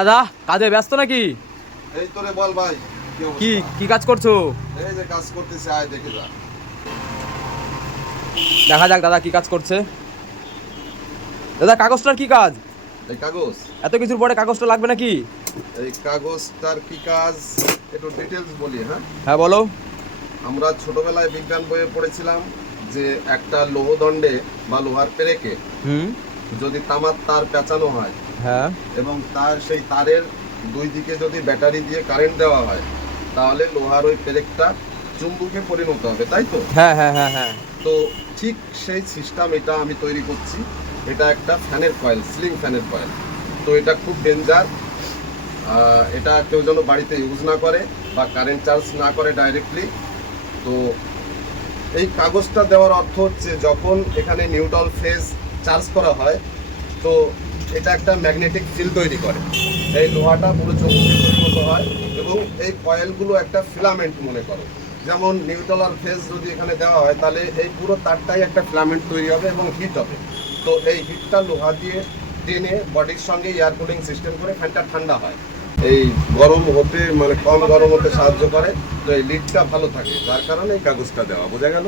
দাদা কাজে ব্যস্ত নাকি? এই তো রে, বল ভাই। কি কি কাজ করছো? এই যে কাজ করতেছি, আয় দেখে যা। দেখা যাক দাদা কি কাজ করছে। দাদা কাগজটার কি কাজ? এই কাগজ, এত কিছুর পরে কাগজটা লাগবে নাকি? এই কাগজটার কি কাজ একটু ডিটেলস বলি। হ্যাঁ, হ্যাঁ বলো। আমরা ছোটবেলায় বিজ্ঞান বইয়ে পড়েছিলাম যে একটা লোহদণ্ডে বা লোহার পেরেকে হুম। যদি তামার তার পেঁচানো হয় হ্যাঁ এবং তার সেই তারের দুই দিকে যদি ব্যাটারি দিয়ে কারেন্ট দেওয়া হয়, তাহলে লোহার ওই পেরেকটা চুম্বকে পরিণত হবে, তাই তো? হ্যাঁ হ্যাঁ হ্যাঁ হ্যাঁ। তো ঠিক সেই সিস্টেম এটা আমি তৈরি করছি। এটা একটা ফ্যানের কয়েল, সিলিং ফ্যানের কয়েল। তো এটা খুব ডেঞ্জার। এটা কেউ যেন বাড়িতে ইউজ না করে বা কারেন্ট চার্জ না করে ডাইরেক্টলি। তো এই কাগজটা দেওয়ার অর্থ হচ্ছে যখন এখানে নিউট্রাল ফেজ চার্জ করা হয়, তো এটা একটা ম্যাগনেটিক ফিল্ড তৈরি করে। এই লোহাটা পুরো চৌম্বকে পরিণত হয় এবং এই কয়েলগুলো একটা ফিলামেন্ট মনে করো। যেমন নিউট্রাল আর ফেজ যদি এখানে দেওয়া হয়, তাহলে এই পুরো তারটাই একটা ফিলামেন্ট তৈরি হবে এবং হিট হবে। তো এই হিটটা লোহা দিয়ে টেনে বডির সঙ্গে এয়ার কুলিং সিস্টেম করে ফ্যানটা ঠান্ডা হয়। এই গরম হতে মানে কম গরম হতে সাহায্য করে। তো এই লিডটা ভালো থাকে, যার কারণে এই কাগজটা দেওয়া। বোঝা গেল?